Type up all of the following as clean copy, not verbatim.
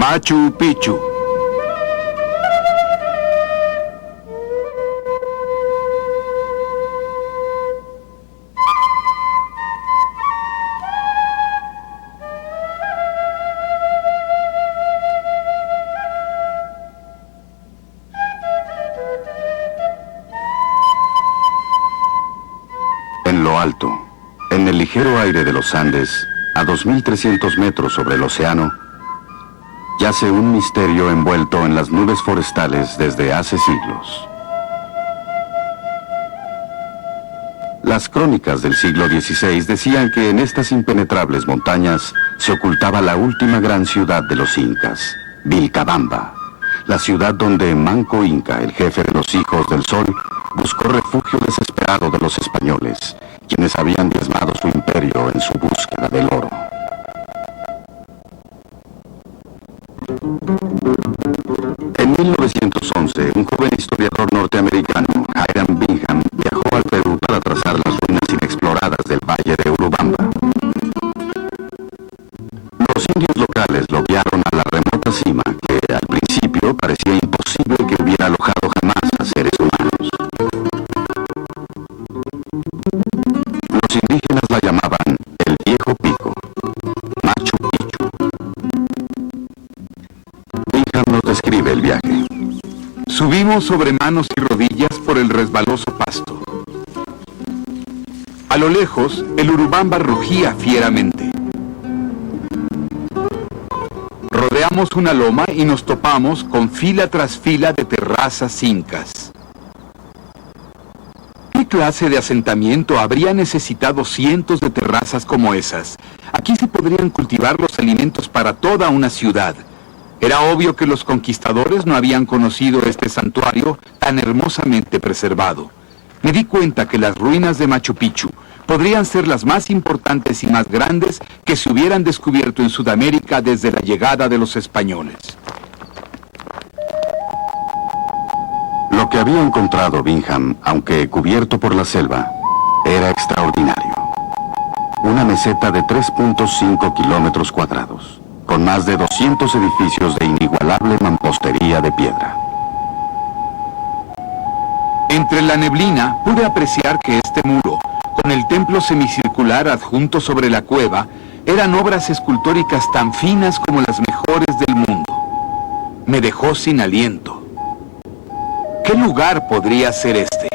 Machu Picchu. En lo alto, en el ligero aire de los Andes, a 2.300 metros sobre el océano, yace un misterio envuelto en las nubes forestales desde hace siglos. Las crónicas del siglo XVI decían que en estas impenetrables montañas se ocultaba la última gran ciudad de los incas, Vilcabamba, la ciudad donde Manco Inca, el jefe de los Hijos del Sol, buscó refugio desesperado de los españoles, quienes habían diezmado su imperio en su búsqueda del oro. En 1911, un joven historiador norteamericano, Hiram Bingham, viajó al Perú para trazar las ruinas inexploradas del valle de Urubamba. Los indios locales lo guiaron a la remota cima que al principio parecía imposible que hubiera alojado jamás a seres humanos. Los indígenas la llamaban el Viejo Pico, Machu Picchu. Bingham nos describe el viaje. Subimos sobre manos y rodillas por el resbaloso pasto. A lo lejos, el Urubamba rugía fieramente. Rodeamos una loma y nos topamos con fila tras fila de terrazas incas. ¿Qué clase de asentamiento habría necesitado cientos de terrazas como esas? Aquí se podrían cultivar los alimentos para toda una ciudad. Era obvio que los conquistadores no habían conocido este santuario tan hermosamente preservado. Me di cuenta que las ruinas de Machu Picchu podrían ser las más importantes y más grandes que se hubieran descubierto en Sudamérica desde la llegada de los españoles. Lo que había encontrado Bingham, aunque cubierto por la selva, era extraordinario. Una meseta de 3.5 kilómetros cuadrados, con más de 200 edificios de inigualable mampostería de piedra. Entre la neblina pude apreciar que este muro, con el templo semicircular adjunto sobre la cueva, eran obras escultóricas tan finas como las mejores del mundo. Me dejó sin aliento. ¿Qué lugar podría ser este?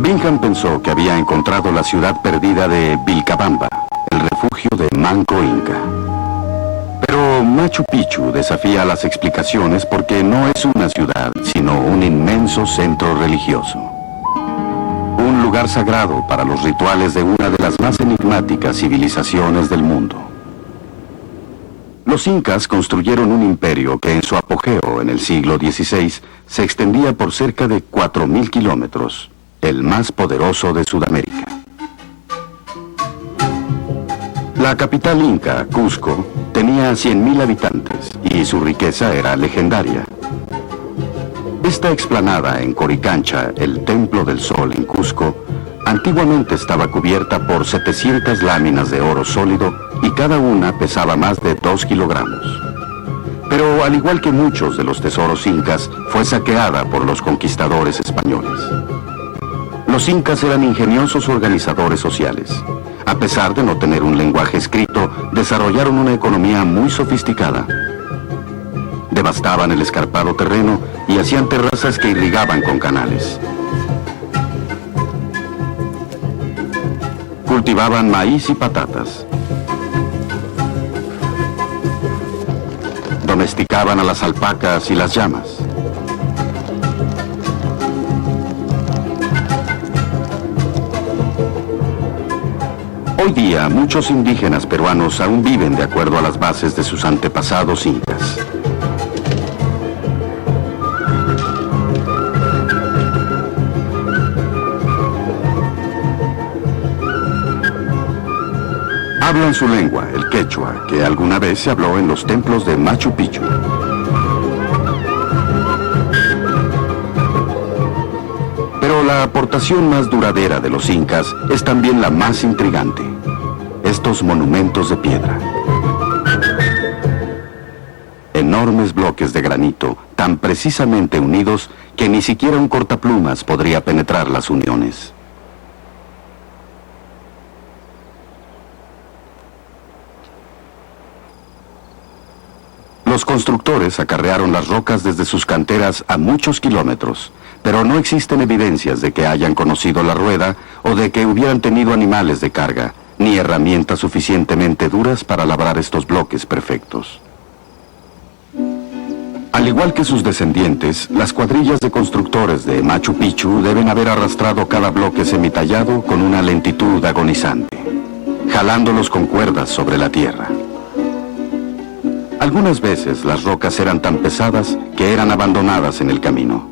Bingham pensó que había encontrado la ciudad perdida de Vilcabamba, el refugio de Manco Inca. Pero Machu Picchu desafía las explicaciones porque no es una ciudad, sino un inmenso centro religioso. Un lugar sagrado para los rituales de una de las más enigmáticas civilizaciones del mundo. Los incas construyeron un imperio que en su apogeo en el siglo XVI se extendía por cerca de 4.000 kilómetros, el más poderoso de Sudamérica. La capital inca, Cusco, tenía 100.000 habitantes y su riqueza era legendaria. Esta explanada en Coricancha, el Templo del Sol en Cusco, antiguamente estaba cubierta por 700 láminas de oro sólido y cada una pesaba más de 2 kilogramos. Pero al igual que muchos de los tesoros incas, fue saqueada por los conquistadores españoles. Los incas eran ingeniosos organizadores sociales. A pesar de no tener un lenguaje escrito, desarrollaron una economía muy sofisticada. Devastaban el escarpado terreno y hacían terrazas que irrigaban con canales. Cultivaban maíz y patatas. Domesticaban a las alpacas y las llamas. Hoy día, muchos indígenas peruanos aún viven de acuerdo a las bases de sus antepasados incas. Hablan su lengua, el quechua, que alguna vez se habló en los templos de Machu Picchu. Pero la aportación más duradera de los incas es también la más intrigante: estos monumentos de piedra. enormes bloques de granito, tan precisamente unidos que ni siquiera un cortaplumas podría penetrar las uniones. Los constructores acarrearon las rocas desde sus canteras a muchos kilómetros, pero no existen evidencias de que hayan conocido la rueda o de que hubieran tenido animales de carga, ni herramientas suficientemente duras para labrar estos bloques perfectos. Al igual que sus descendientes, las cuadrillas de constructores de Machu Picchu deben haber arrastrado cada bloque semitallado con una lentitud agonizante, jalándolos con cuerdas sobre la tierra. Algunas veces las rocas eran tan pesadas que eran abandonadas en el camino.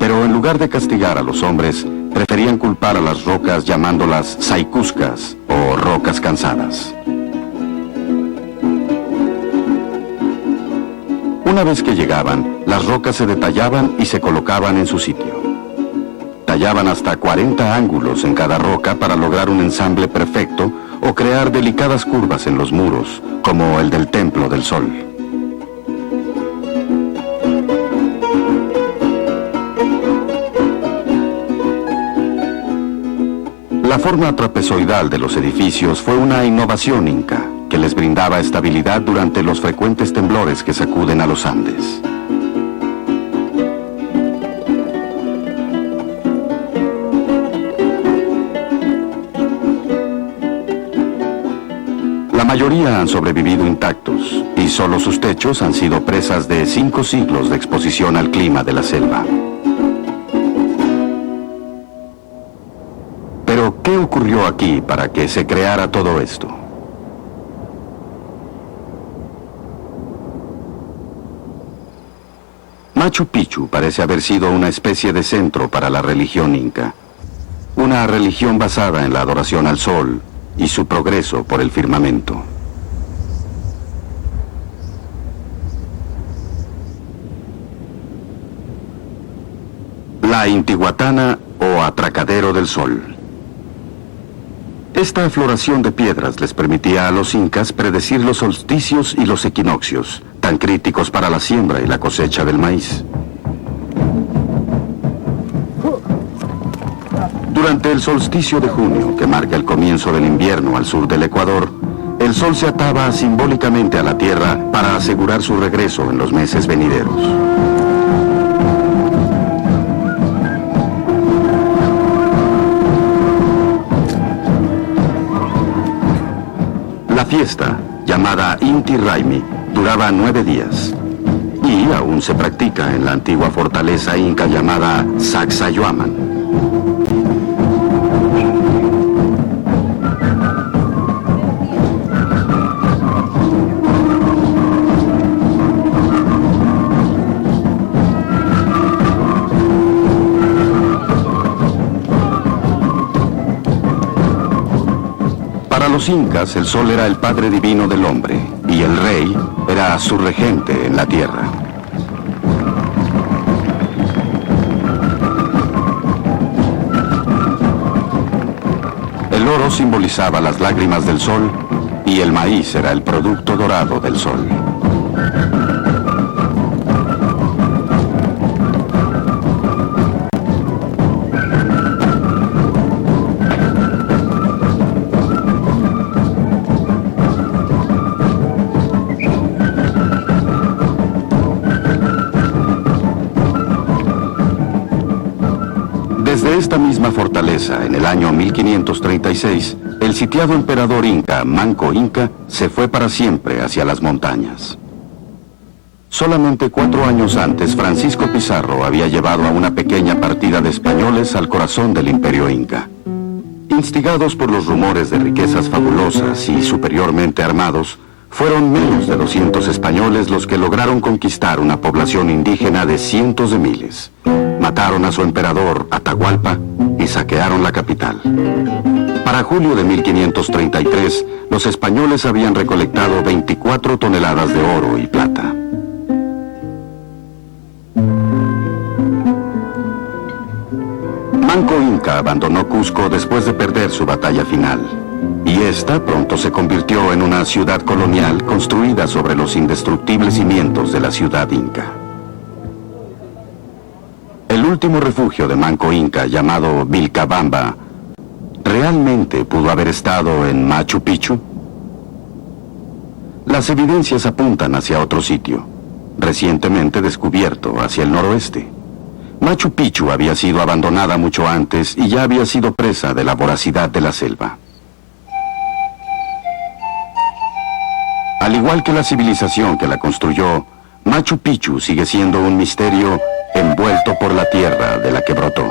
Pero en lugar de castigar a los hombres, preferían culpar a las rocas llamándolas saicuscas o rocas cansadas. Una vez que llegaban, las rocas se detallaban y se colocaban en su sitio. Tallaban hasta 40 ángulos en cada roca para lograr un ensamble perfecto o crear delicadas curvas en los muros, como el del Templo del Sol. La forma trapezoidal de los edificios fue una innovación inca, que les brindaba estabilidad durante los frecuentes temblores que sacuden a los Andes. La mayoría han sobrevivido intactos, y solo sus techos han sido presas de 5 siglos de exposición al clima de la selva. Pero, ¿qué ocurrió aquí para que se creara todo esto? Machu Picchu parece haber sido una especie de centro para la religión inca. Una religión basada en la adoración al sol y su progreso por el firmamento. La Intihuatana o Atracadero del Sol. Esta afloración de piedras les permitía a los incas predecir los solsticios y los equinoccios, tan críticos para la siembra y la cosecha del maíz. Durante el solsticio de junio, que marca el comienzo del invierno al sur del Ecuador, el sol se ataba simbólicamente a la tierra para asegurar su regreso en los meses venideros. La fiesta, llamada Inti Raymi, duraba 9 días y aún se practica en la antigua fortaleza inca llamada Sacsayhuaman. Para los incas, el sol era el padre divino del hombre y el rey era su regente en la tierra. El oro simbolizaba las lágrimas del sol y el maíz era el producto dorado del sol. Desde esta misma fortaleza, en el año 1536, el sitiado emperador inca, Manco Inca, se fue para siempre hacia las montañas. Solamente 4 años antes, Francisco Pizarro había llevado a una pequeña partida de españoles al corazón del imperio inca. Instigados por los rumores de riquezas fabulosas y superiormente armados, fueron menos de 200 españoles los que lograron conquistar una población indígena de cientos de miles. Mataron a su emperador, Atahualpa, y saquearon la capital. Para julio de 1533, los españoles habían recolectado 24 toneladas de oro y plata. Manco Inca abandonó Cusco después de perder su batalla final, y esta pronto se convirtió en una ciudad colonial construida sobre los indestructibles cimientos de la ciudad inca. El último refugio de Manco Inca, llamado Vilcabamba, ¿realmente pudo haber estado en Machu Picchu? Las evidencias apuntan hacia otro sitio, recientemente descubierto hacia el noroeste. Machu Picchu había sido abandonada mucho antes y ya había sido presa de la voracidad de la selva. Al igual que la civilización que la construyó, Machu Picchu sigue siendo un misterio envuelto por la tierra de la que brotó.